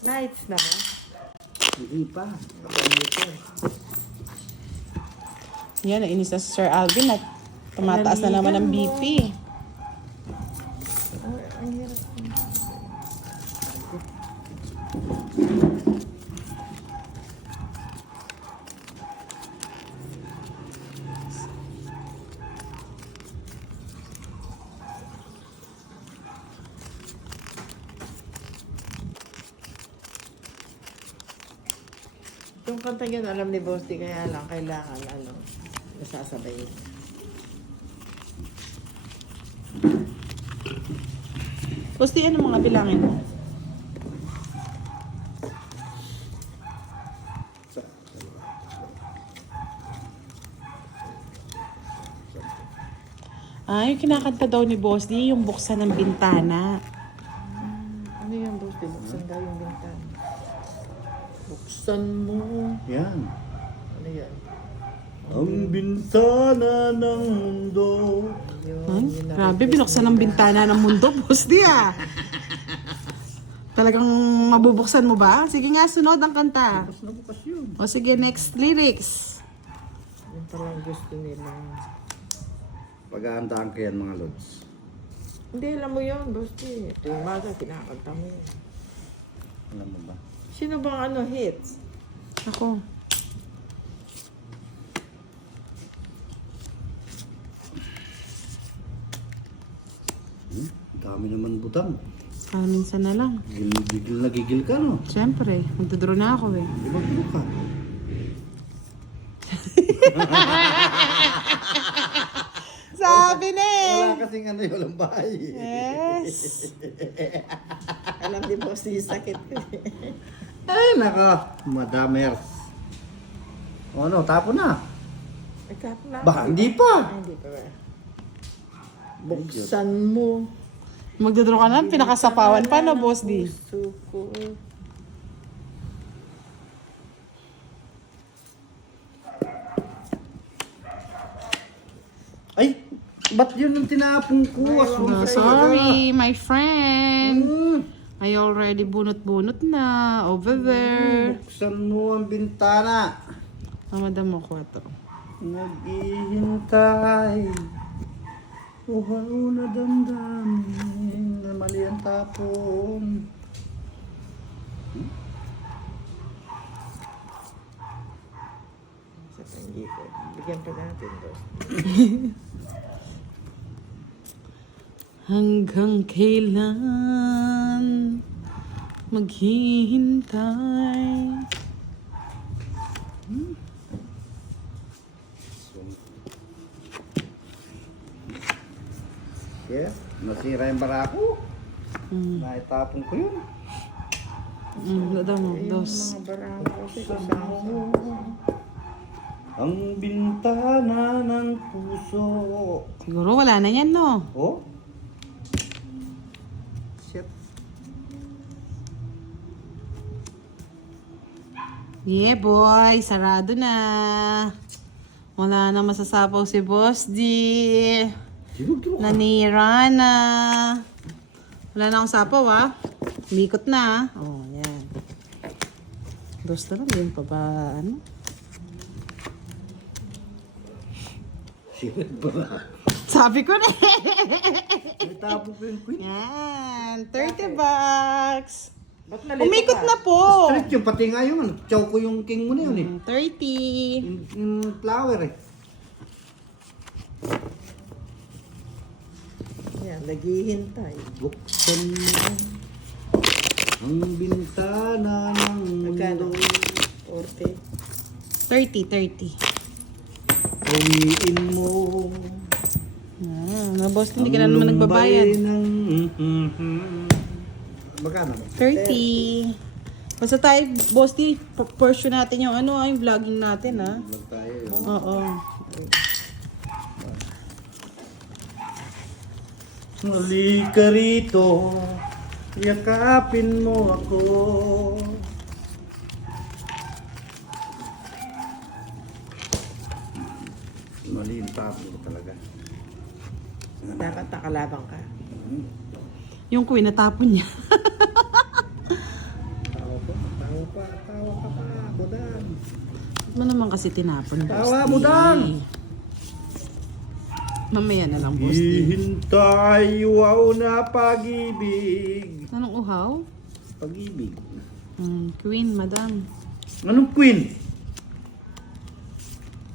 Nights na ba? Hindi pa. Yan, nainis na si Sir Alvin at tumataas na naman ang BP. Ang hirap. Yung kanta yun, alam ni Boss D, kaya lang kailangan, nasasabay. Gusti, ano mga bilangin mo? Yung kinakanta daw ni Boss D, yung buksan ng bintana. Ano yan, Boss D? Buksan daw yung bintana. Buksan mo. Yan. Ano yan? Ang bintana ng mundo. Grabe, binuksan ng bintana ng mundo, Boss D Talagang mabubuksan mo ba? Sige nga, sunod ang kanta. Bukas na bukas yun. O sige, next lyrics. Yan palang gusto nila. Pag-aandaan ko yan mga lods. Hindi, alam mo yun, Boss D. Ito yung maga, kinakanta mo yun. Alam mo ba? Sino bang hits? Ako. Dami naman butang. Minsan na lang. Gigil na gigil ka, no? Siyempre, magdodraw na ako eh. Di ba gulo ka? Sabi na eh! Wala kasing ano yung walang bahay. Yes! Alam ni Boss D, sakit ko eh. Ay, naka. Madamers. O ano, tapo na. Nagkakala. Baka hindi pa. Ay, hindi pa ba? Buksan mo. Magdodraw ka na, pinakasapawan pa no, Boss D? Puso ko. Ay, ba't yun ang tinapong ko? Oh, sorry, my friend. Hmm. I already bunot-bunot na over there. Buksan mo ang bintana. Madam mo ko ito. Naghihintay. Uhaw na damdamin na mali ang tapon. Sa tanggi ko. Bigyan pa natin, Boss. Hanggang kailan maghihintay? Yeah, nasira yung barako. Naitapon ko yun. Madam mo, Yung dos. mga barako kasi kasama. Ang bintana ng puso. Siguro wala na yan, no? Oh? Shit. Yeah, boy. Sarado na. Wala na masasapaw si Boss D. Tirog-tirog ka. Nanira na. Wala na akong sapaw, ah. Umikot na, ah. Oh, yan. Dos na lang. Yun pa ba, ano? Shit ba? Sabi ko na. Naitapon ko yung queen. Yan. 30 bucks. Ba't nalito Umikot ka? na po. Straight yung pati nga yung ano. Chow ko yung king mo na yun eh. 30. Yung flower eh. Yan, naghihintay. Buksan mo ang bintana ng Magkano? mundo. 40. 30. Umiin mo. Na boss, hindi ka na naman nagbabayad. Magkano? 30. Basta tayo, boss, pursue natin yung ano, yung vlogging natin, ha? Vlog tayo yun. Oo. Halika rito, yakapin mo ako. Mali yung tapon ko talaga. Dapat nakalabang ka. Yung queen, natapon niya. mo naman kasi tinapon, boss? Tawa mo, Dan! Mamaya na lang, boss. D. Hihintay, wow na pag-ibig. Anong uhaw? Pag-ibig. Queen, madam. Anong queen?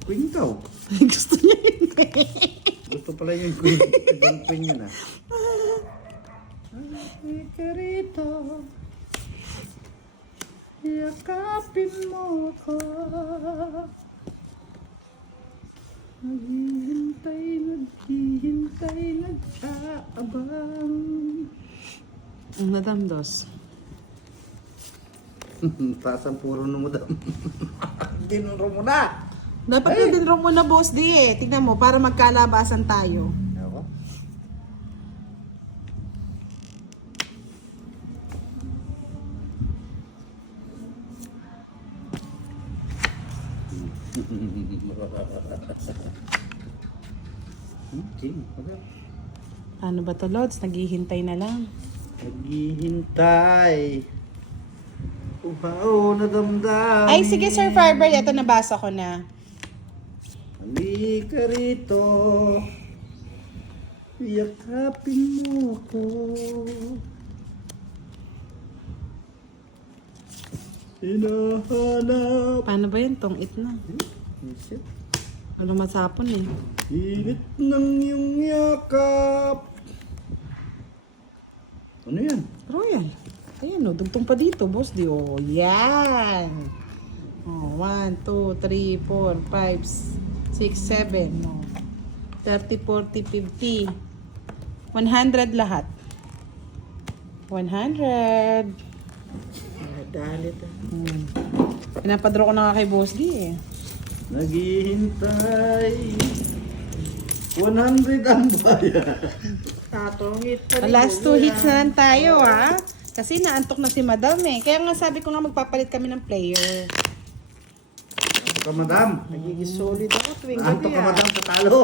Queen daw. Gusto niya yun. Gusto pala yung queen. Ibang queen yun ah. Ay, karito. Yakapin mo ako. Naghihintay, nag-aabang. Madam Dos. Taas ang puro na mo dam. Dinuro mo na. Dapat hey! Din mo na, boss D eh. Tignan mo, para magkalabasan tayo. Ako? Ano ba to, Lods? Naghihintay na lang. Naghihintay. Uhaw na damdamin. Ay, sige, Sir Farber. Ito, nabasa ko na. Halika rito. Yakapin mo ako. Hinahanap. Paano ba yun? Tong-it na. Isip. Ano masapon eh. Init ng iyong yakap. Ano yan? Royal. Ayan o, dugtong pa dito, boss D. Oh, yan. Oh, 1, 2, 3, 4, 5, 6, 7. Oh. 30, 40, 50. 100 lahat. 100. Dalit. Pinapadro ko na nga kay Boss D eh. Naghihintay. 100 ang bayan. Tatongit pa The last 2 hits na lang tayo ha. Kasi naantok na si Madam eh. Kaya nga sabi ko nga magpapalit kami ng player. Anto ka, madam? Nagiging solid ako tuwing Anto gabi ka, ah. madam, sa talo.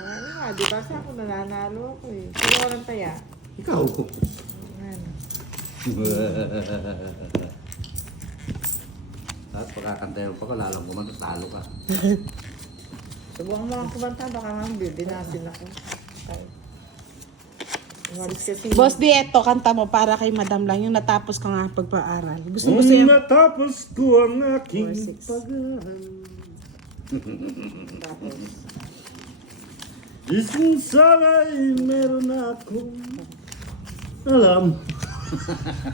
Ano nga, di ba sa ako nananalo ako eh. Sino walang taya? Ikaw. Ano? At pagkakantayan pa ko, lalang ko matatalo ka. Subukan mo ang kumanta, baka nga dinasin ako. Ay. Umalis kasi. Boss D, eto kanta mo para kay Madam lang. Yung natapos ka nga pagpaaral. Gusto yung... Natapos ko ang aking 4-6. pag-aaral. Tapos. Isang salay meron akong alam.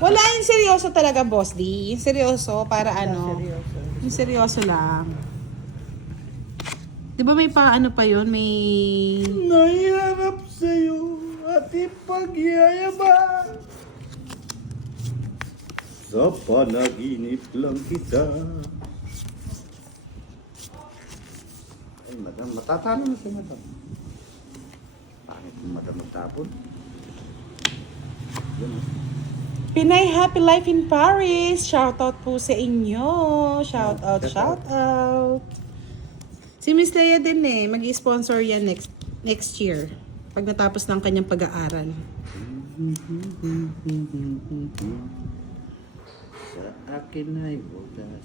Wala yung seryoso talaga, Boss D. Yung seryoso para ano. Seryoso. Yung seryoso lang. Di ba may paano pa yun? May... Nahiharap sa'yo at ipagyayabang. Sa panaginip lang kita. Ay, madam, matatalo na si madam. Pangit yung madam magtapon. Yan. Pinay Happy Life in Paris. Shoutout po sa inyo. Shoutout, shoutout. Si Miss Leia din eh. Mag-sponsor yan next year. Pag natapos ng kanyang pag-aaral. Sa akin ay bukas.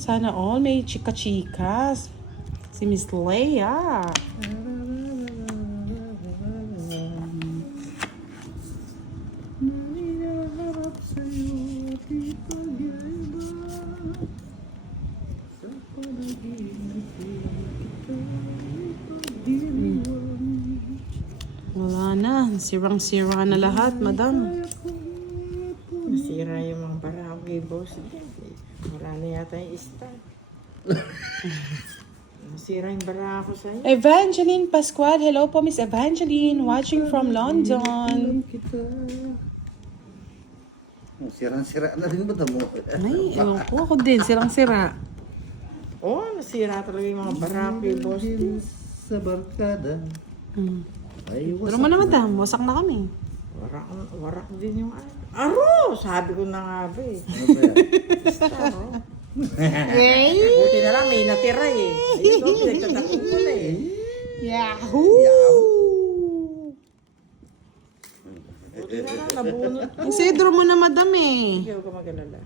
Sana all may chika-chikas. Si Miss Leia. Nahiharap sa'yo at ipagyayabang. Sa panaginip lang kita ipagdiriwang. Wala na. Sirang-sira na lahat, Madam. Nasira yung mga barako kay Boss D. Wala na yata yung start. Nasira yung barako sa'yo. Evangeline Pascual. Hello po, Miss Evangeline. Watching from London. Kita. Oh, sirang-sira na rin ba mo? Ay, ewan ko. Ako din. Sirang-sira. Oo, nasira talaga yung mga barako kay Boss D. Sa barkada. Ay, Pero mo na, Madam. Wasak na kami. Warak din yung ano. Aro! Sabi ko na nga ba eh. Ano ba yan? Aro. Buti na lang may natira eh. Ayun o, pinagtatakot ko na eh. Yahoo! Buti na lang, nabunot ko. Isidro mo na madam eh. Sige, huwag ka mag-alala.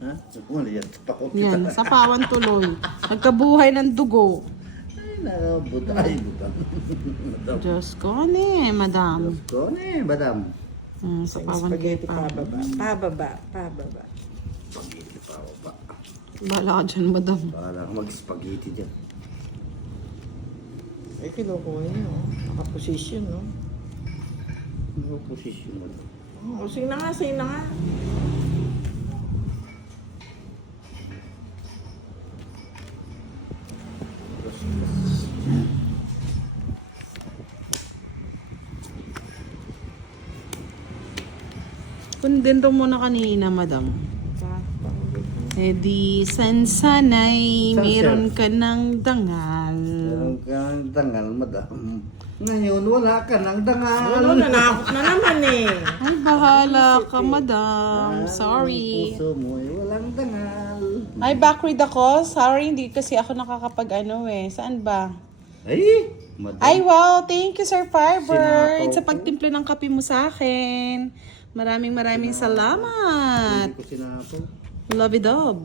Ha? Wala yan. Pakot Yan, kita. sa pawan tuloy. Nagkabuhay ng dugo. Ay, nakabuta. Ay, buta. Madam. Diyos ko, ano eh, madam. Diyos ko, madam. Sa Isang pawan spaghetti pa. pababa. Spaghetti pa ako pa. Bala ka dyan, madam. Bahala ka mag-spaghetti dyan. Ay, kinukuha niyo. Nakaposition, no? Ano posisyon mo? Oh, sige na nga. Kundento mo na kanina, madam. Eh di, sanay, San, meron sir? ka ng dangal. Meron kang dangal, madam. Ngayon, wala ka ng dangal. Ano, nanakot na naman eh. Ay, bahala ka, madam. Ang Sorry. puso mo ay walang dangal. Ay, backward ako. Sorry, hindi kasi ako nakakapag-ano eh. Saan ba? Ay, madam. Ay, wow. Thank you, Sir Firebird, Sinakaw sa ko. pagtimpla ng kape mo sa akin. Maraming salamat. Hindi ko sinapo. Love it up.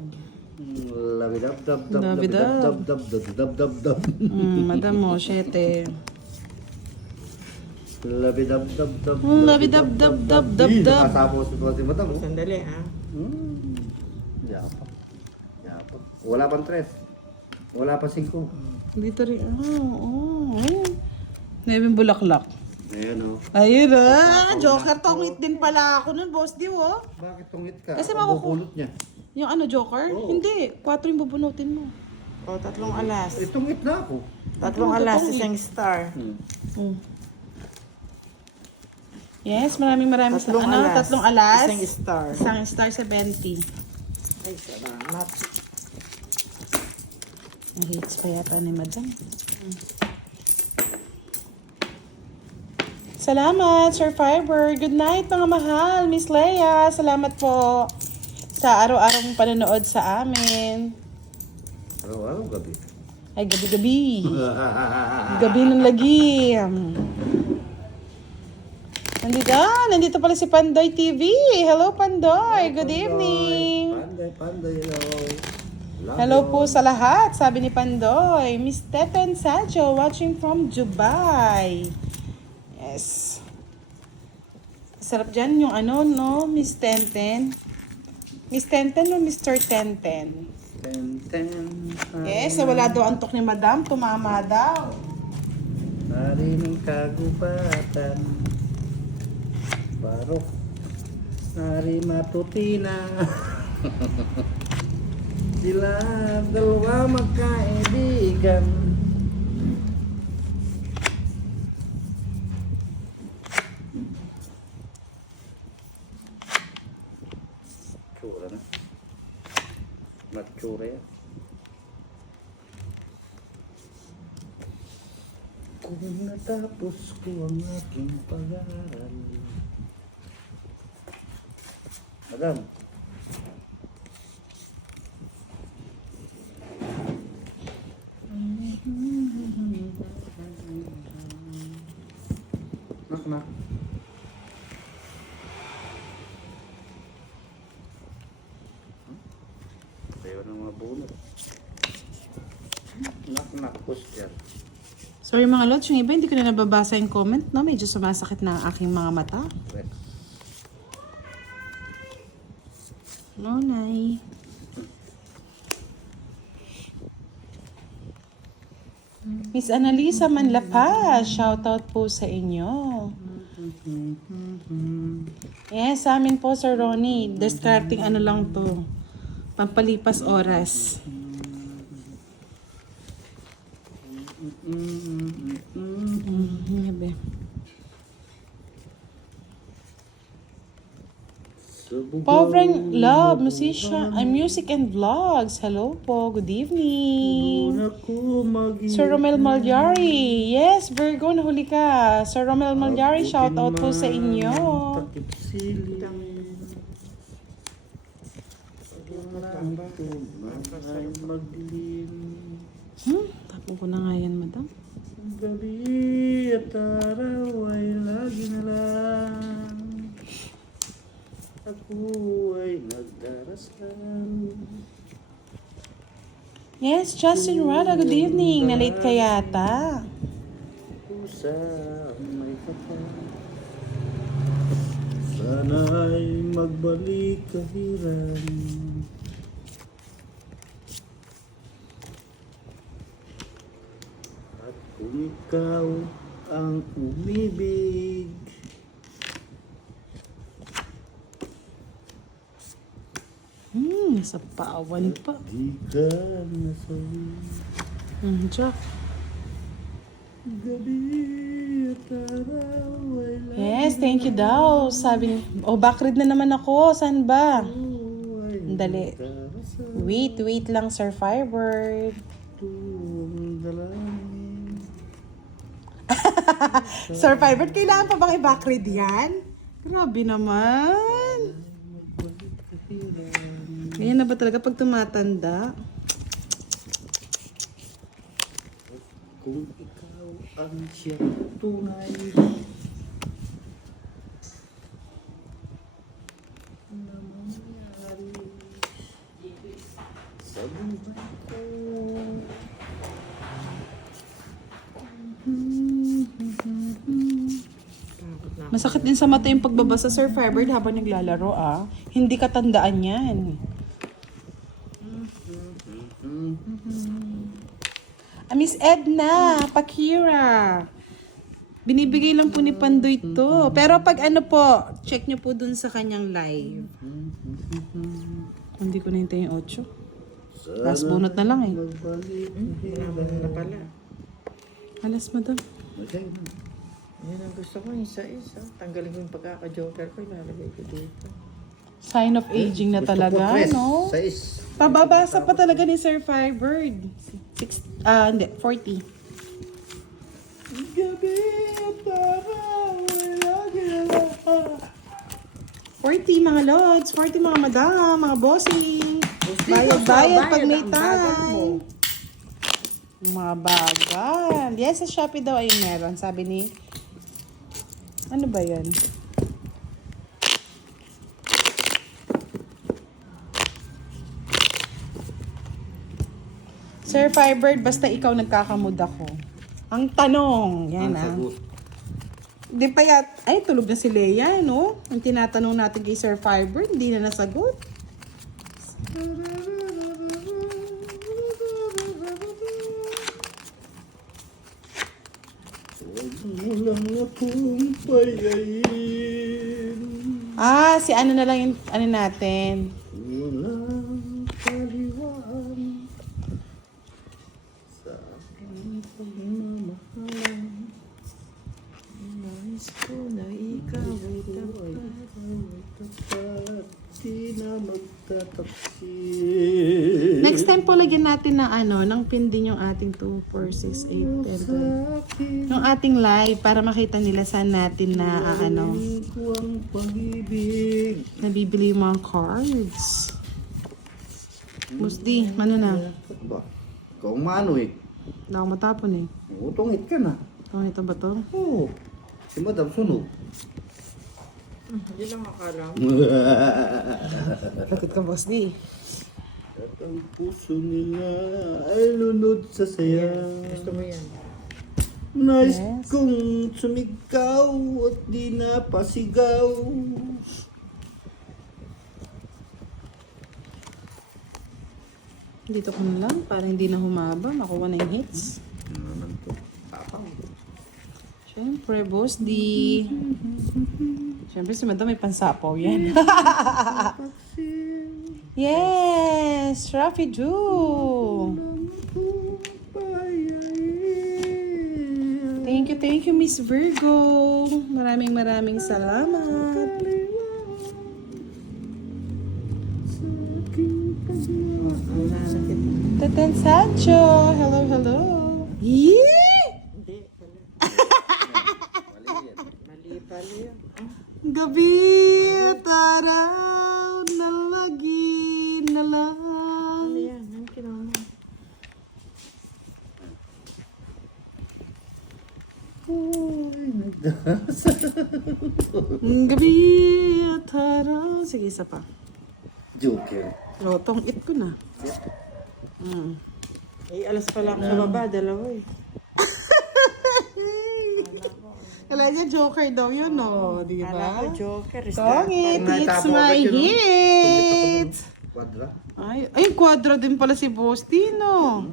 Labidab, dab, dab, Labidab. dab, dab, dab, dab, dab, dab. Madam mo, syete. Labidab, dab, dab, Labidab, dab, dab, dab, Ih, dab. nakasapos ito si madam. Oh. Sandali, ha? Yapak. Yapak. Wala pang 3. Wala pa 5. Dito rin. Ayun. Nabing bulaklak. Ayan o. Ayun Joker, tongit din pala ako nun, boss. Di oh. Bakit tungit ka? Kasi Ako makuku- bubulot niya. Yung ano, Joker? Oo. Hindi. 4 yung bubunutin mo. O, 3 alas. Eh, tungit na ako. 3 alas, isang star. Mm. Yes, maraming Tatlong ano, alas. 3 alas. Isang star. Isang star 70. Ay, salamat. Hits pa yata ni madam. Salamat, Sir Fiber. Good night, mga mahal. Miss Leia, salamat po sa araw-araw mong panonood sa amin. Araw-araw gabi. Ay, gabi-gabi. Gabi ng lagi. Nandito pala si Pandoy TV. Hello, Pandoy. Good evening. Panday, hello. Hello po sa lahat, sabi ni Pandoy. Miss Teten Sacho watching from Dubai. Yes. Sarap dyan yung ano, no? Miss Tenten. Miss Tenten o Mr. Tenten? Yes, wala daw antok ni Madam. Tumama daw. Hari ng kagubatan. Barok. Hari matutina. Sila dalawa magkaibigan. Tsura na. Matsura yan. Kung natapos ko ang aking pag-aaral. Madam. Knock. Ayaw ng mga bunot. Knock, question. Sorry mga lods, yung iba hindi ko na nababasa yung comment, no? Medyo sumasakit na ang aking mga mata. Rex. No, Nay. Miss Annalisa Manlapa, shoutout po sa inyo. Yes, sa amin po, Sir Ronnie. Discarding ano lang to. Pampalipas oras. Ngabe. Povreng Love, musician, music and vlogs. Hello po, good evening. Sir Romel Malyari. Yes, Virgo, nahuli ka. Sir Romel Malyari, shout out po sa inyo. Tapon ko na nga yan, madam. Gabi at araw ay lagi na lang. ako ay nagdarasal. Yes, Justin Rada, good evening. Na-late ka yata. Pusa may kapal. Sana'y magbalik kahiran. At kung ikaw ang umibig, Sa pawan pa. di ka nasawi. Jack. Gabi at araw ay Yes, thank you daw. Sabi ni, backread na naman ako. Saan ba? laway Dali. nagdarasal. Wait lang, Sir Firebird. Tuwang dalangin. Sir Firebird, kailangan pa bang i-backread yan? Grabe naman. Magbalik kahiran. Ganyan na ba talaga pag tumatanda? Kung ikaw ang siyang tunay na mangyari sa buhay ko. Masakit din sa mata yung pagbabasa, Sir Firebird, habang naglalaro, ah. Hindi katandaan yan. Miss Edna, Pakira. Binibigay lang po ni Pandoy to. Pero pag ano po, check nyo po dun sa kanyang live. Hindi ko nahintay yung 8. Last bunot na lang eh. Magbalik Wala na pala. Alas, madam. Okay. Yan ang gusto ko, isa-isa. Tanggalin ko yung pagkaka-joker ko, ilalagay ko dito. Sign of aging na talaga, no? 6. Pababasa pa talaga ni Sir Firebird. 40. Gabi at araw ay lagi na 40 mga lods, 40 mga madam, mga bossing. Bayad pag may time. Mga bagal. Yes, sa Shopee daw ay meron. Sabi ni, ano ba yan? Sir Firebird, basta ikaw nagkakamod ako. Ang tanong, yan ah. Di pa ay tulog na si Leia, no? Ang tinatanong natin kay Sir Firebird, hindi na nasagot. Walang akong payayin. Si ano na lang yung ano natin. Walang kaliwaan sa aking pagmamahalan. Nais ko na ikaw ay tapat. Di na magtataksil. Next time po lagyan natin ng ano, ng pin din yung ating 2, 4, 6, 8, 10. Yung ating live para makita nila saan natin na ano, ko ang pag-ibig. nabibili yung mga cards. Musdi, ano na? Ba? Ikaw ang mano eh. Hindi ako matapon eh. Utungit ka na. Ito ba to? Oo. Si Madam sunog. Hindi lang makalam. Bakit ka, boss di? At ang puso nila ay lunod sa saya. Gusto mo yan? Nais Yes. kong sumigaw at di napasigaw. Dito ko na lang, para hindi na humaba. Makuha na yung hits. Ano naman to? Tapang. Siyempre, boss di. Siyempre, si madam may pansapaw yan. Yes! Rafi Ju! Thank you, Miss Virgo. Maraming salamat. Teten Sancho! Hello! Yee! Hindi. Mali pala yun. Gabi at araw na lagi na lang. Ano yan? Ang kinuha mo. Gabi at araw Sige, isa pa. Joker. Lotong it ko na. Eh, alas pa lang sa baba, dalawa eh. Kala niya joker daw yun, no? Di Kala ba? ko joker. Songit, May it's tapo my agad yun, no? hit! Quadra. Ay, quadro din pala si Boss Tino.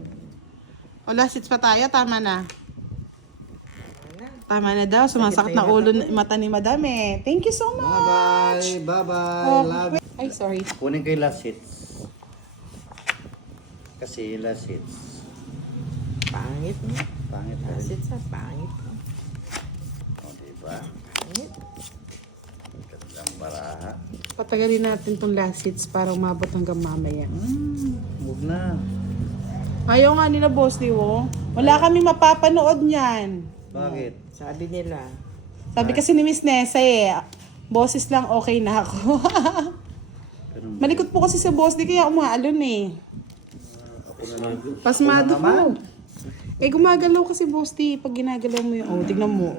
O, last hits pa tayo. Tama na. Tama na daw. Sumasakit na ulo, mata ni Madam eh. Thank you so much. Bye-bye. Bye-bye. Oh, Love you. ay, sorry. Kunin ko yung last hits. Kasi yung last hits. Pangit mo. Pangit na rin. Asit sa pangit mo. O, diba? Pangit. Gandang baraha. Patagalin natin tong last hits para umabot hanggang mamaya. Huwag na. Ayaw nga nila, Boss Tino. Wala kami mapapanood niyan. Bakit? Sabi nila. Sabi kasi ni Miss Nessa eh, boses lang okay na ako. Ganun ba? Malikot po kasi sa boss, di kaya umaalon eh. Ako na lang. Pasmado Ako na naman. po. Eh, gumagalaw kasi boss, di. Pag ginagalaw mo yun, tignan mo,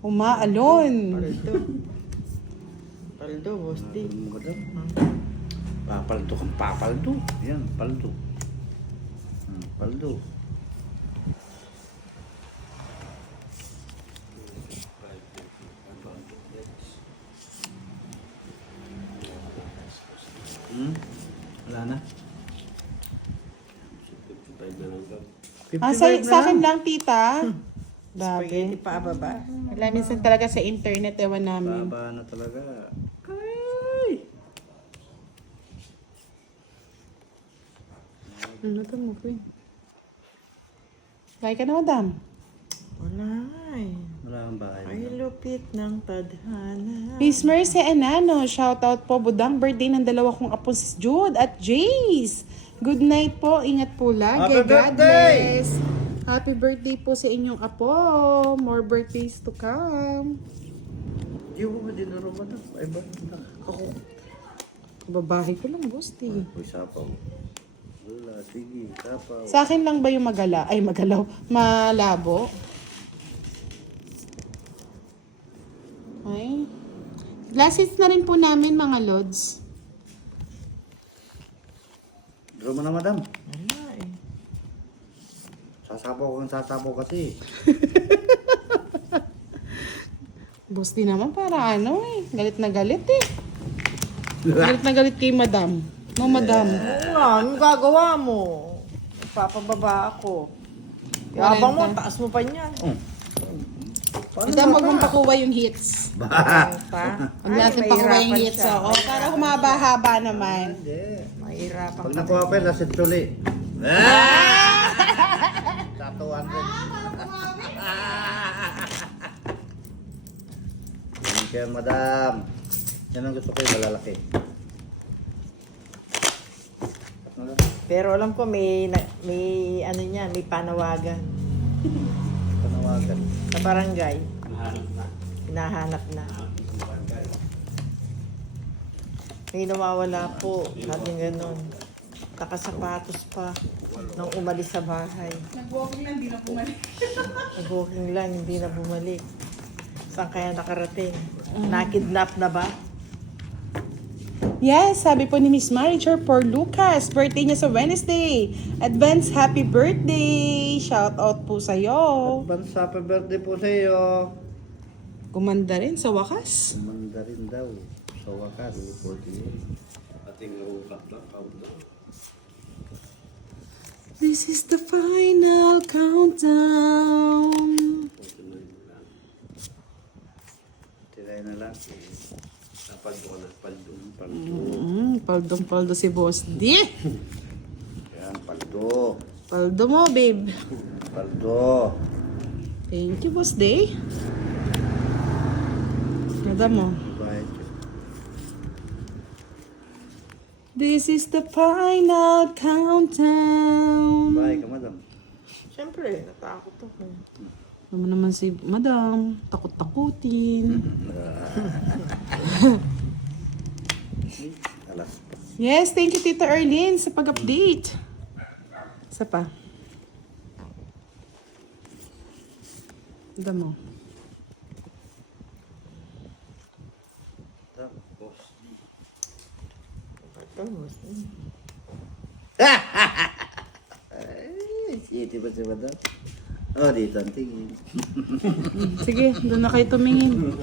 umaalon. Paldo. Paldo, boss D. Madam. Papaldo kang papaldo. Yan, paldo. Paldo. Wala na. Sa akin lang, tita. Spaghetti Grabe. pa baba. Wala minsan talaga sa internet, ewan namin. Baba na talaga. Ano to mo, Queen? Kaya ka na, madam. Wala eh. Wala kang bahay. Ay, lupit ng tadhana. Miss Mercy Anano, shoutout po, budang birthday ng dalawa kong apo, si Jude at Jace. Good night po, ingat po lagi. Happy God birthday! bless. Happy birthday po sa inyong apo. More birthdays to come. Di mo ba dinuro ba ito? Ay ba? Ako, babahe ko lang, Gusti. Uy, sapaw. Wala, sige, sapaw. Sa akin lang ba yung magalaw, malabo? Okay. Glasses na rin po namin, mga lods. Draw mo na, madam. Wala eh. Sasapaw kasi. Boss din naman para ano eh. Galit na galit eh. Galit na galit kay madam. No, madam. Oo nga, anong gagawa mo? Papababa ako. Yabang mo, taas mo pa niyan. Madam, huwag mong pakuha yung hits. Pa? Huwag natin pakuha yung hits. Oo, para humaba-haba naman. Hindi. Mahirapan Pag ka. nakuha pa yun, lasit tuli. Sa 200. Yan kaya, madam. Yan ang gusto ko yung malalaki. Pero alam ko may ano niya, may panawagan Panawagan. sa barangay. Hinahanap na. May nawawala po, sabi ganun. Nakasapatos pa nang umalis sa bahay. Nag-walking lang, di na bumalik. Nag-walking lang, hindi na bumalik. Saan kaya nakarating? Nakidnap na ba? Yes, sabi po ni Miss Maricher for Lucas. Birthday niya sa Wednesday. Advance happy birthday. Shout out po sa'yo. Advance happy birthday po sa iyo. Gumanda rin sa wakas. Umanda rin daw. Sa wakas, 48. This is the final countdown. Tiray na lang. Paldong-paldo si Boss D. Yan, paldo. Paldo mo, babe. Paldo. Thank you, Boss D. Ganda mo. Bye. This is the final countdown. Bye ka, madam. Siyempre, natakot ako. Ano naman si Madam, takot-takutin. Alas pa. Yes, thank you Tita Erlyn sa pag-update. Isa pa. Ganda mo. Madam, boss. Ito, boss. Ay, siyete ba si madam? Oh, dito ang tingin. Sige, doon na kayo tumingin.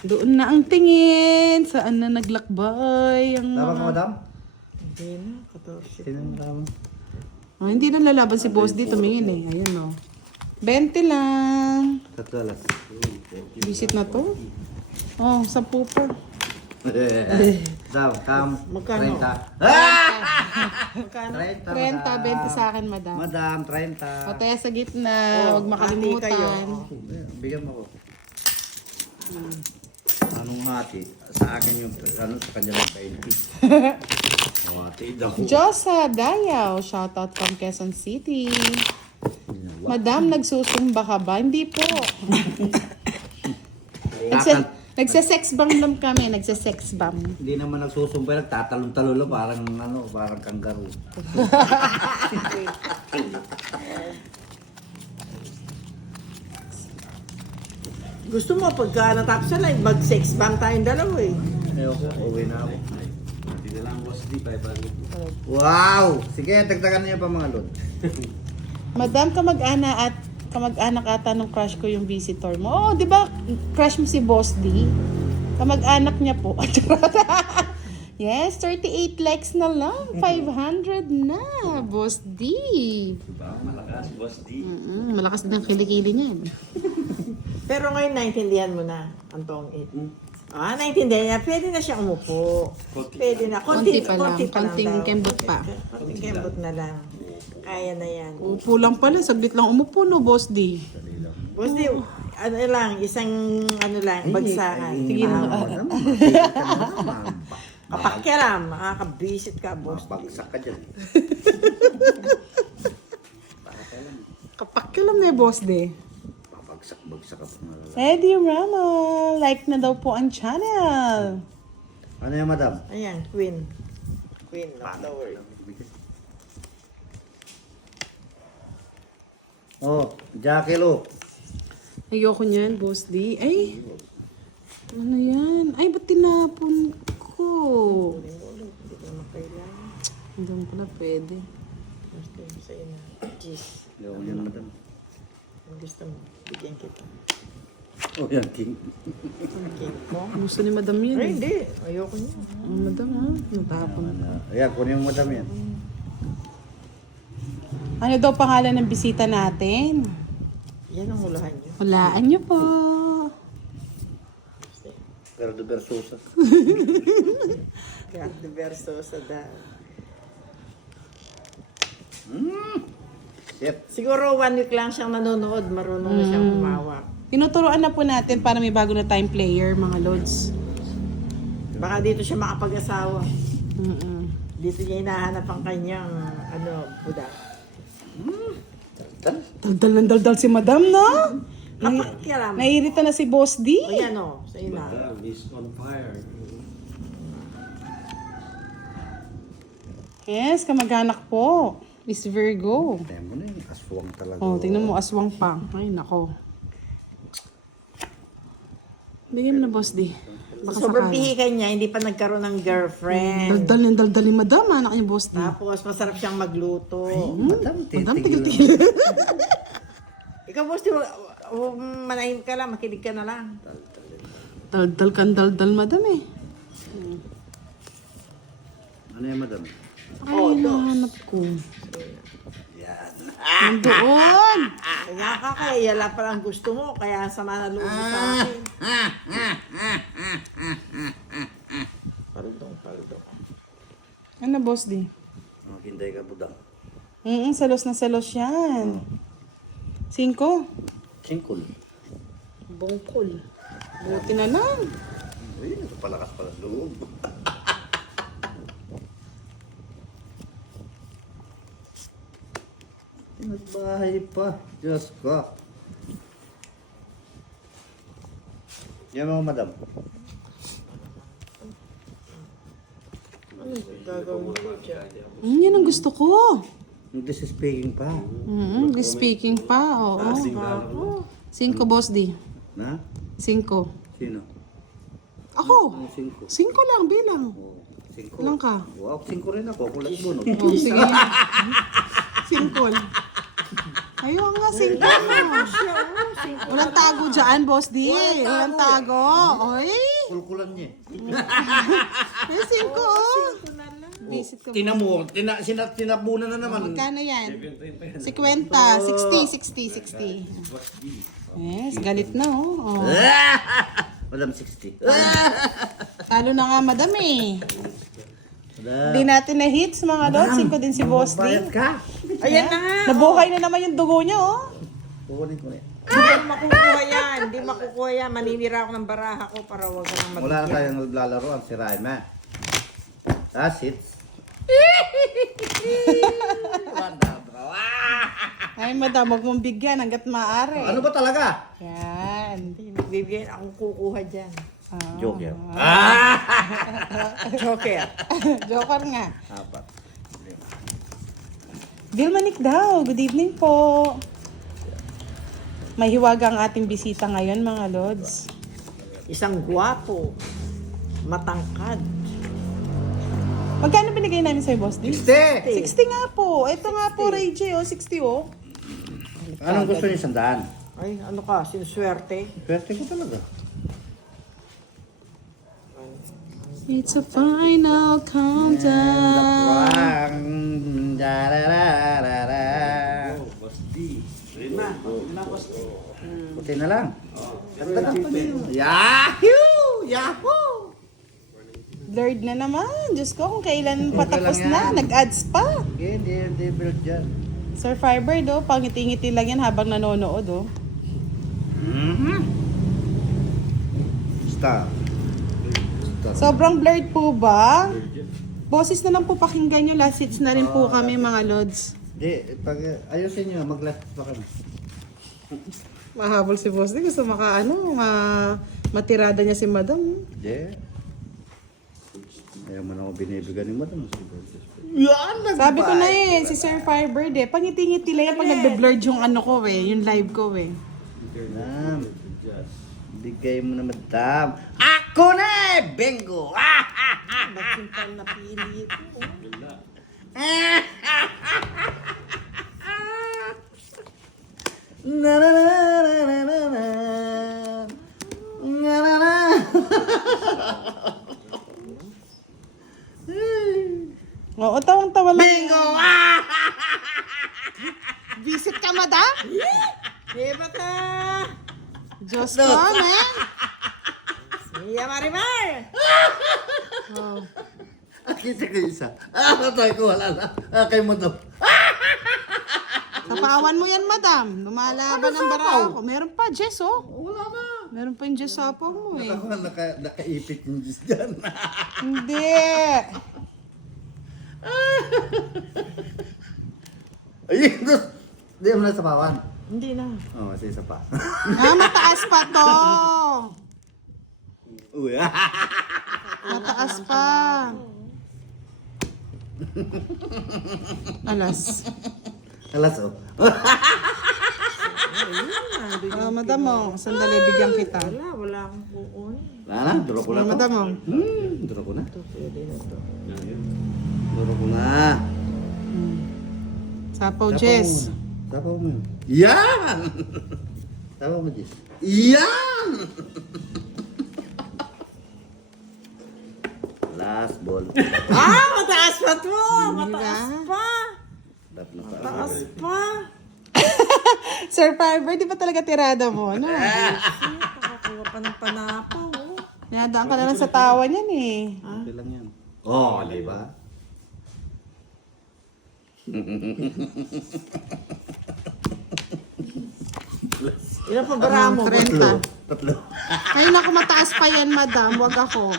Doon na ang tingin. Saan na naglakbay ang Tama ka, mga... madam? Hindi na, 14. Sino ang tama? Oh, hindi na lalaban si Boss D. Tumingin eh. Ayun oh. 20 lang. $4. Visit na to. Oh, 10 pa. Madam, kam. Magkano? 30. Magkano? 30, 30, 20 sa akin, madam. Madam, O 30. tayo sa gitna. Oh, Huwag makalimutan. hati kayo. Bigyan mo ko. Anong hati? Sa akin yung, sa kanya lang 20. Hati daw. Josa Dayaw, shoutout from Quezon City. Madam, nagsusumba ka ba? Hindi po. Nagsa-sex bomb lang kami. Nagsa-sex bomb. Hindi naman nagsusumbay, nagtatalon-talo lang, parang kangaroo. Gusto mo, pagka natapos na live, mag-sex bomb tayong dalawa eh. Ayoko, uwi na ako. Wow! Sige, dagdagan niyo pa mga lod. Madam, kamag-anak ata ng crush ko yung visitor mo. Oh, di ba crush mo si Boss D? Kamag-anak niya po. Yes, 38 likes na lang. 500 na, Boss D. Malakas, boss D. Malakas din ang kilikili niya. Pero ngayon, naintindihan mo na ang tong 8. Naintindihan niya. Pwede na siya umupo. Pwede na. Konti pa lang. daw. Konting kembot pa. Konting kembot na lang. Kaya na yan. Upo lang pala. Saglit lang umupo, no, Boss D? Boss, di, ano lang, isang ano lang, bagsakan. Sige na. Kapakialam, makakabisit ka, boss. Bagsak ka dyan. Kapakialam na Boss D. Bagsak ka pa mga lalaki. Eddie Rama, like na daw po ang channel. Ano yan, madam? Ayan, queen. Queen of the world. Oh, Jackie Lo. Ayoko niyan, Boss D. Ay, ano yan? Ay, ba't tinapon ko? Hindi ko naman kailangan. Hindi mo pala pwede. Gusto mo sa'yo na. Cheese. Ayoko yan, madam. Kung gusto mo, bigyan kita. Oh, yan, king. Cake mo? Gusto ni Madam yan. Ay, eh. hindi. Ayoko niya. Madam ha, natapon. Ayan, kunin mo, madam yan. Ano daw pangalan ng bisita natin? Yan ang hulahan niyo. Hulaan niyo po. Gerardo Versosa. Grande verso sa daan. Shit. Siguro 1 week lang siyang nanonood. Marunong na siyang humawak. Tinuturoan na po natin para may bago na tayong player, mga lods. Baka dito siya makapag-asawa. Mm-mm. Dito niya hinahanap ang kanyang, buda. Daldal ng daldal si Madam, no? Kapakialam. Naiirita na si Boss D. O yan o, sa ina. Yes, kamag-anak po. Is Virgo. Tingnan mo na yun, aswang talaga. Oh, tingnan mo, aswang pa. Ay, nako. Bigyan mo na, Boss D. Baka Sobrang sakali. pihikan niya, hindi pa nagkaroon ng girlfriend. Daldal ni Madam, anak niya, Boss D. Tapos masarap siyang magluto. Madam, Madam, titigil. tigil-tigil. Ikaw, boss, manahim ka lang, makinig ka na lang. Daldal kan daldal, Madam eh. Ano yan, madam? Ay, nahanap ko. Yan. Nandoon! Kaya ka, kaya yala pa lang gusto mo, kaya sama na loob mo sa akin. Paldong. Ano, Boss D? Maghintay ka, budang. Salos na salos yan. 5. Singkol. Bongkol. Buti na lang. Ay, nagpalakas pala loob. Nagbahay pa. Diyos ko. Yan mo, madam. Ano gagawin ko dyan? Yan ang gusto ko. English speaking pa. English speaking pa, oo. 5, Boss D. Na? 5. Sino? Ako, Ang 5. 5 lang bilang. Oh, 5. Ilang ka? Wow, 5 rin ako. Kulat bunot. Oh, sige. Simple. Ayun nga, simple. Walang tago dyan, Boss D. Walang tago. Oy, Kulkulan niya. may 5 oh. Visit ko. Tinan mo, tinapunan na naman. Magkano yan? 50, 60. Yes, galit na oh. Madam 60. Talo na nga, madam eh. Madam. Di natin na hits mga lods. 5 din si Boss D. Bayad ka. Ayan na nga. Nabuhay na naman yung dugo niya oh. Kukunin ko na. Hindi makukuha yan. Hindi makukuha yan. Maninira ako ng baraha ko para wag ka nang Wala na magbigyan. tayong naglalaro ang si Raima. That's it. Ay madam, huwag mong bigyan hanggat maaari. Ano ba talaga? Yan. Hindi magbibigyan. Akong kukuha dyan. Ah. Joker. Joker. Joker nga. Apat. Vilmanik daw, good evening po. May hiwaga ang ating bisita ngayon mga lods. Isang gwapo. Matangkad. Magkano binigay namin sa'yo, Boss D? 60! 60 nga po. Ito nga po, Ray J, oh, 60 oh. Anong gusto niyo? 100? Ay, ano ka? Sinswerte. Pwerte ko talaga. It's a final countdown. Puti na lang. Yahoo! Yahoo! Blurred na naman. Diyos ko, kung kailan patapos Okay lang yan. na. Nag-ads pa. Hindi build dyan. Sir Fiber, do, pangiti-ngiti lang yan habang nanonood, oh. Stop. Sobrang blurred po ba? Boses na lang po pakinggan nyo. Last hits na rin po kami, mga lods. Di, pag ayusin nyo, mag-left pa kami. Mahabol si Boss D. Gusto matirada niya si Madam. Di. Ayaw mo na ako binibigyan ni Madam. Sabi ko na si Sir Firebird pangiti-ngiti lang yan pag nagbe-blurred yung ano ko yung live ko Madam, bigay mo na Madam. Ako na Bengo! Magsimpan na pili ito. Na na na na na na na. Na na na. Oo, tawang-tawa lang. Bingo! Visit ka, Madam? Diba ka? Diyos ko, man. Mia Marimar! Oh. Kita ko isa. Natay ko, wala na. Kay Madam. Sapawan mo yan, Madam. Lumalaban ang bara ko. Meron pa, Jess, oh. Wala na. Meron pa yung Jess sapaw mo, eh. Nakaipit yung Diyos dyan. Hindi. Ayun, di mo na sapawan. Hindi na. Oo, kasi isa pa. Mataas pa to. Uy, Mataas pa. Alas. alas oh. Madam, oh. Sandali, bigyan kita. Wala akong kukunin. Wala na, duro ko na to. Madam, oh. Duro ko na. Ito, pwede na to. Duro ko na. Sapaw, Jess. Sapaw mo yun. Yan! Sapaw mo, Jess. Yan! Last ball. Mataas pa to! Mataas pa! Tatlo pa. Mataas pa! Sir Fiber, di ba talaga tirada mo? Ano? Nakakuha pa ng panapaw. Oh. Nadaan ka na lang sa tawa niyan, eh. Okay lang yan. Oh, di ba? Ilan pa bara mo? 30. Tatlo. Ayun ako, mataas pa yan, madam. Huwag ako.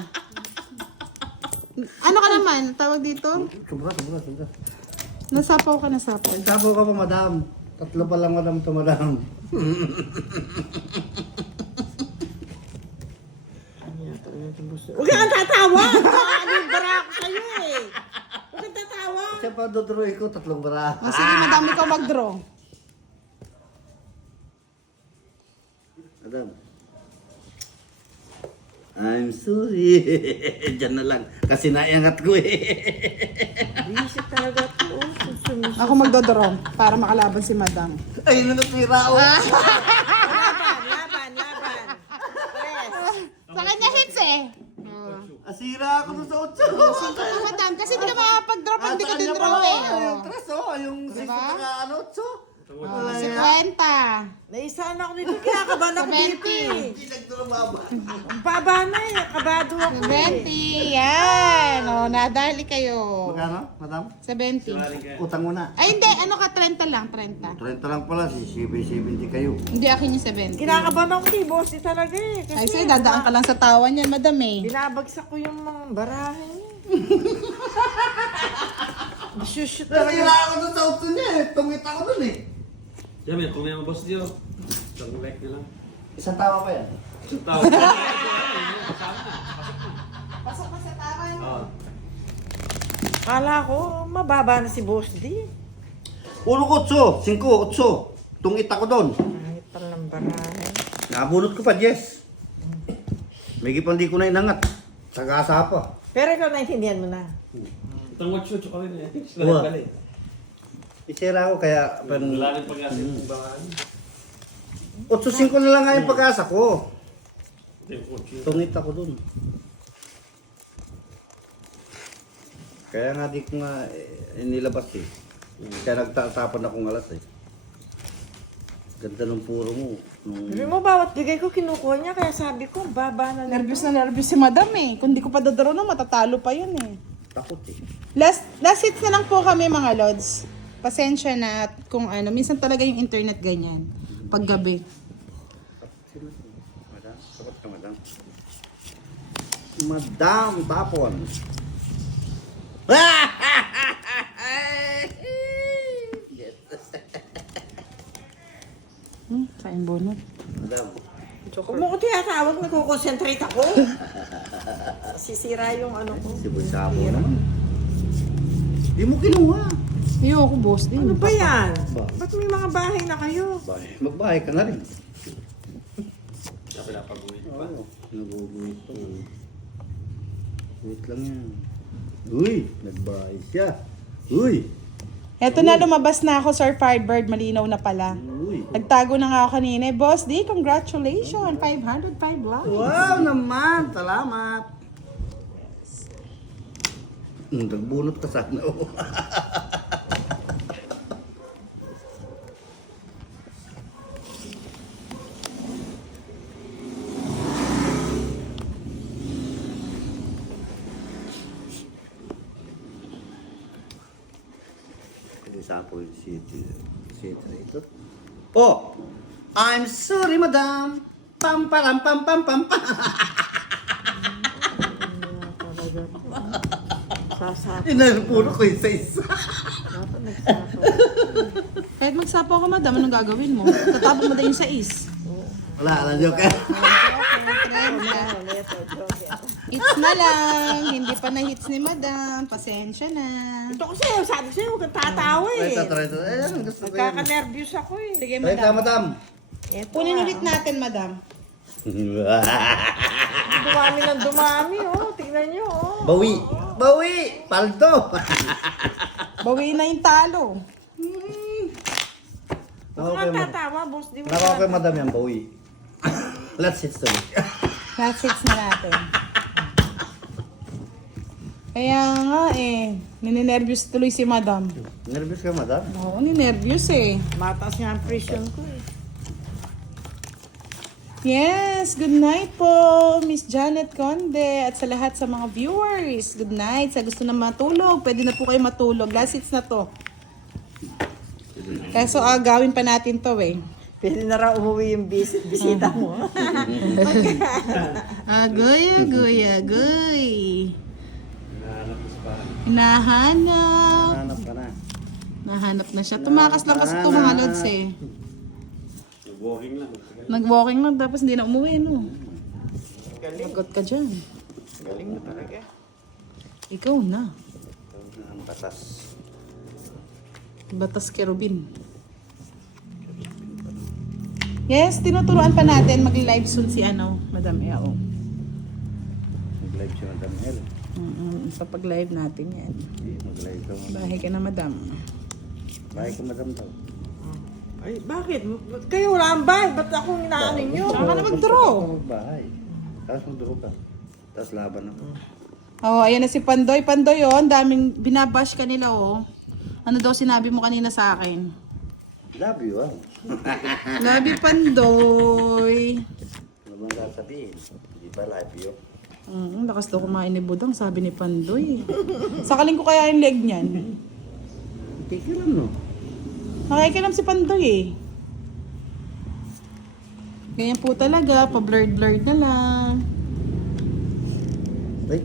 Ano ka naman? Tawag dito? Sobra. Nasapaw ka, nasapaw. Sapaw ka pa, madam. Tatlo pa lang, madam, to, madam. Huwag kang tatawa! Ano yung bara ko sa'yo eh! Huwag kang tatawa! Siya pa dodroy ko, tatlong bara. O sige, madam, ikaw mag-draw. Madam. I'm sorry. Diyan na lang. Kasi naiangat ko eh. Visit talaga ito. Susumis. Ako magdodorong para makalaban si madam. Ay, nanatira ako. Laban. Sa kanya hits eh. Asira ako sa 8. Madam, kasi di ka makapag-drop, hindi ka din drop eh. Yung 3 yung 6 Diba? ano, 8. 50. Naisaan ako dito. Kinakabahan ako dito eh. Hindi nagturumaba. Ang baba na eh. Kabado ako eh. 70. Yan. O, nadali kayo. Magkano, madam? 70. Utang muna. Ay, hindi. Ano ka? 30 lang. 30. 30 lang pala, si 70 kayo. Hindi, akin yung 70. Kinakabahan ako kay boss eh talaga eh. Kasi Ay, sa'yo, dadaan ka lang sa tawa niyan, madam eh. binabagsak ko yung mga barahe niya. Shoot Nasira talaga. ako doon sa 8 niya eh. Tumit ako doon eh. Yan, kung may mga boss diyo. Isang like nila. Isang tawa pa yan. Isang tao. Pasok pa sa tawa yun. Oo. Kala ko mababa na si boss D. 1, 8, 5, 8. Tungit ako doon. Kahit palang barahe. Nabunot ko pa, Jess. May gipang di ko na inangat. Sagasa pa. Pero ikaw naintindihan mo na. Itong watch yun, tsaka rin eh. Uwa. Bali. Isira ko kaya... Wala rin pag-asa yung bahan. 8-5 na lang nga yung pag-asa ko. Ito yung coach yun. Tungit ako dun. Kaya nga di ko nga nilabas eh. Kaya nagtatapon akong alas eh. Ganda ng puro mo. Sabi mo, bawat bigay ko kinukuha niya. Kaya sabi ko, baba na nito. Nervous si madam eh. Kung di ko pa dodoro na, matatalo pa yun eh. Takot eh. Last hits na lang po kami mga lods. Pasensya na at kung ano. Minsan talaga yung internet ganyan. Paggabi. Madam, takot ka madam. Madam, tapon. Kain bunot. Madam. Huwag mo ko tinatawag, nagko-concentrate ako. Sisira yung ano ko. Sibol-sabo naman. Di mo kinuha. Ayoko boss din. Ano ba yan? Ba? Ba't may mga bahay na kayo? Magbahay ka na rin. Sabi na pag-uwi pa. Oo, naguguhit pa. Wait lang yan. Uy, nagbahay siya. Uy, Eto na, lumabas na ako, Sir Firebird. Malinaw na pala. uy. Nagtago na nga ako kanina. Boss D, congratulations. 505 likes. Wow naman, salamat. Nagbunot ka sana. Example, city na ito. Oh, I'm sorry, madam. Pam param pam pam pam pam. Sasako. Inalpuro ko yung isa. Dapat nagsako. Kahit magsapo ka, madam, anong gagawin mo? Tatapon mo na yung sais. Wala, alam nyo ka. Hits na lang. Hindi pa na hits ni madam. Pasensya na. Ito kasi, sabi sa'yo, huwag kang tatawa Try eh. ito, try ito. Ayan, gusto ko yan. Nagkaka-nervous ako eh. Sige, Try ka, madam. madam. Eto, Kunin ah. ulit natin, madam. Dumami ng dumami, oh. Tingnan nyo, oh. Bawi. Bawi. Paldo. Bawiin na yung talo. Huwag kang tatawa, boss. Di mo Nakaw kay madam yan, bawi. Let's hit story. Last hits na natin. Kaya nga eh, nininervyos tuloy si madam. Nervous ka, madam? Oo, ninervyos eh. Mataas nga ang presyon ko eh. Yes, good night po, Miss Janet Conde. At sa lahat sa mga viewers, good night. Sa gusto na matulog, pwede na po kayo matulog. Last hits na to. Kaso agawin pa natin to eh. Pwede na raw umuwi yung bisita mo. Agoy, agoy, agoy. Hinahanap ko sa bahay. Hinahanap. Hanap ka na. Nahanap na siya. Tumakas lang kasi ito mga lods eh. Walking lang. Nag-walking lang tapos hindi na umuwi no. Galing. Magot ka dyan. Galing na talaga. Ikaw na. Ang batas. Batas kerubin. Yes, tinuturuan pa natin mag-live soon si Madam Eo. Mag-live si Madam Hel. Sa pag-live natin yan. Hindi, mag-live ka Madam. Bahay ka na, madam. Bahay ka Madam daw. Ay, bakit? Kayo wala ang bahay. Ba't akong inaanin nyo? Saka na mag-draw. Magbahay. Tapos mag-draw ka. Tapos laban ako. Oh, ayan na si Pandoy. Pandoy, oh. Ang daming binabash ka nila, oh. Ano daw sinabi mo kanina sa akin? Love you, ah. Love you, Pandoy. Ano bang sasabihin? Hindi ba love you? Lakas daw kumain ni Budang, sabi ni Pandoy. Sakaling ko kaya yung leg niyan. Tigilan, no? Nakikilam si Pandoy, eh. Ganyan po talaga, pa-blurred-blurred na lang. Ay,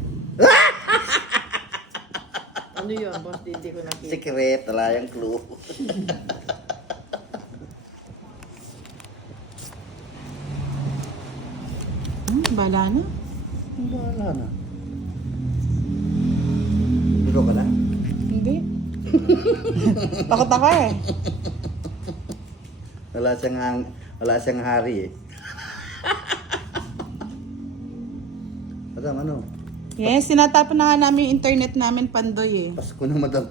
Ano yun, boss? Hindi ko nakita. secret. Wala yung clue. Bala na. Wala na. Duro ka na? Hindi. Takot ako, eh. Wala siyang hari, eh. Madam, ano? Yes, sinatapon na nga namin yung internet namin, Pandoy, eh. Pasko na, Madam.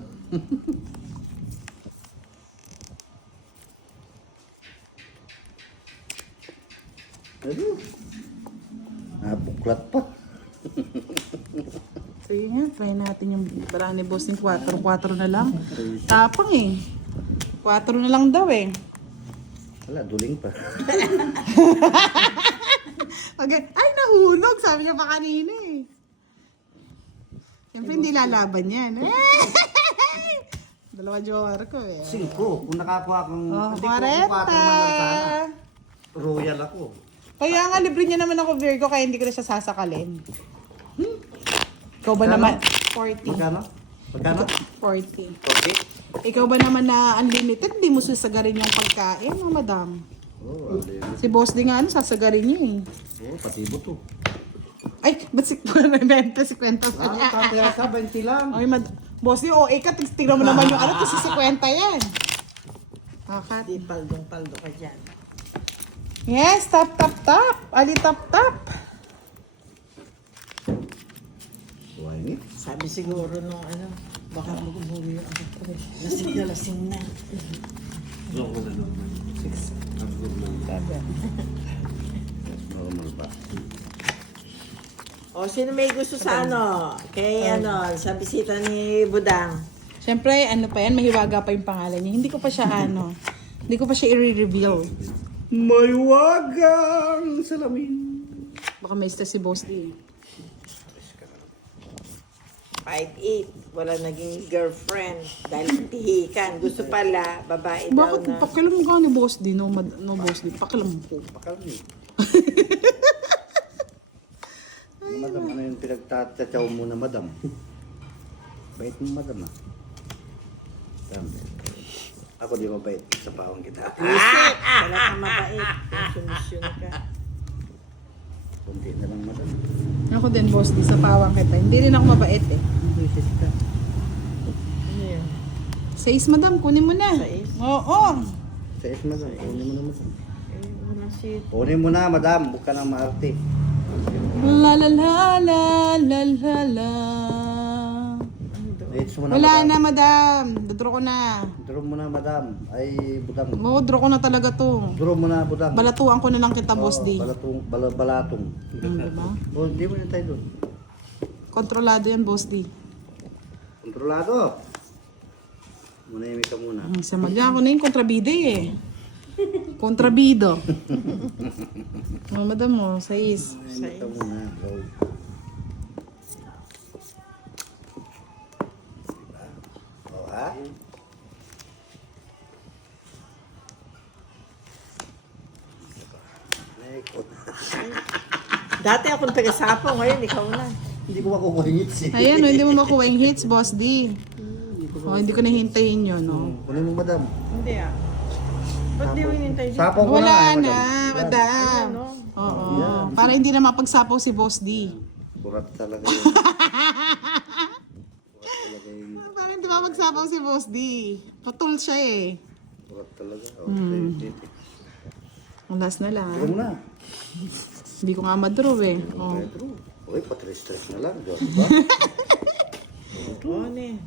Ano? Buklat pa. Sige nga, try natin yung bala ni Boss ng 4. 4 na lang. Tapang, eh. 4 na lang daw, eh. Wala, duling pa. Okay. Ay, nahulog. Sabi niya pa kanina, eh. Siyempre, hindi lalaban yan. Dalawa jowar ko, eh. 5. Kung nakakuha kang... Oh, hindi ko kung 4 naman sana. 40. Royal ako. Kaya nga, libre niya naman ako Virgo, kaya hindi ko na siya sasakalin. Ikaw ba Magkano? naman? 40. Magkano? Magkano? 40. Okay. Ikaw ba naman na unlimited, hindi mo sasagarin yung pagkain, no, madam? Oh, Si Boss din nga, ano, sasagarin niyo, eh. pati buto. Ay, ba't si Kwenta? Si Kwenta pa niya. Kaya ka, 20 lang. Ay, Boss, yung OA ka, tingnan mo naman yung ano, kasi si Kwenta yan. Kakat. Di paldong-paldo ka dyan. Yes, tap, tap, tap. Ali, tap, tap. Why Sabi siguro nung ano, baka mag-umuwi ako pre. Lasing na lasing na. Loko na naman. Normal ba? O, sino may gusto sa ano? Kay ano, sa bisita ni Budang. Siyempre, ano pa yan, mahiwaga pa yung pangalan niya. Hindi ko pa siya, ano, hindi ko pa siya i-reveal. May wagang salamin. Baka may stress si Boss D. 5'8", wala naging girlfriend dahil tihikan. Gusto pala, babae daw Bakit? na. Pakilam mo ka ni Boss D, no, no Boss D. Pakilam po. Bakal ni. Madam, ano yung pinagtatataw mo na madam? Bait mo madam, ah. Dami. Ako di mabait sa pawang kita. Isip, wala kang mabait. Konsumisyon ka. Kunti na lang madam. Ako din, Boss D, sa pawang kita. Hindi rin ako mabait, eh. Buisit ka. Ano yun? 6, madam, kunin mo na. 6? Oo. Sa is madam, kunin mo na madam. Eh, una si... Kunin mo na madam, huwag ka nang maarte. La la la la la la la. Dates mo na Wala madam. na, madam. Dodro ko na. Draw mo na madam. Ay, budang. Oo, draw ko na talaga to. Draw mo na budang. Balatuan ko na lang kita, Boss D. Balatong, balatong. Diba? Oh, hindi mo na tayo doon. Kontrolado yan, Boss D. Kontrolado. Manahimik ka muna. Sa magya ako na yung kontrabida eh. Kontrabido. Oh, madam mo, 6. Manahimik ka muna. Go. Diba? Oh, ha? Naikot. Dati akong taga-sapo, ngayon ikaw na. Hindi ko makukuhingit si. Ayan, hindi mo makuha yung hits, Boss D. Oh, hindi ko nahintayin yun, no? Kunin mo madam. Hindi ah. Ba't di mo hinintay dito? Sapong ko Wala na. na, madam. Ano? Oo, para hindi na mapagsapaw si Boss D. Kurat talaga yun. Para hindi mapagsapaw si Boss D. Patul siya eh. Kurat talaga. Okay. Ang last na lang. Draw mo na. Hindi ko nga madraw eh. Oh. O Uy, patres-tres na lang. Diba? Oo, ne.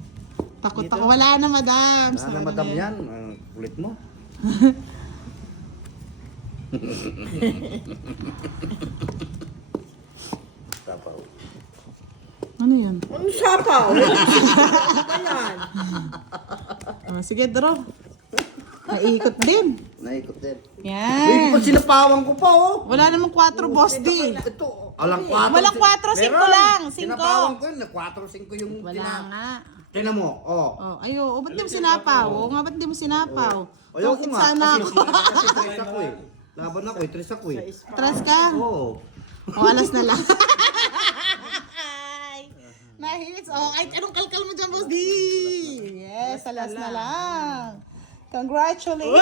Takot ako. Wala na, madam. Wala na madam yan. Ang kulit mo. Tapaw. Ano yan? Ano sapaw? Ano ba yan? Sige, draw. Naikot din. Naikot din. Yan. Ikot sinapawang ko pa, oh. Wala namang 4, boss D. Ito, alang 4. Walang 4, 5 lang. 5. Sinapawang ko yun. 4-5 yung Wala nga. Tingnan mo, oh. Oh, ayo, ba't di mo sinapaw? Oo nga, ba't di mo sinapaw? Ayoko Bakit nga. sana Kasi, ako? kasi tres ako eh. Laban ako eh. Tres ako eh. Atras ka? Oo. O, alas na lang. Nahits. Oh, kahit anong kalkal mo dyan, boss D. Yes, alas na lang. Congratulations.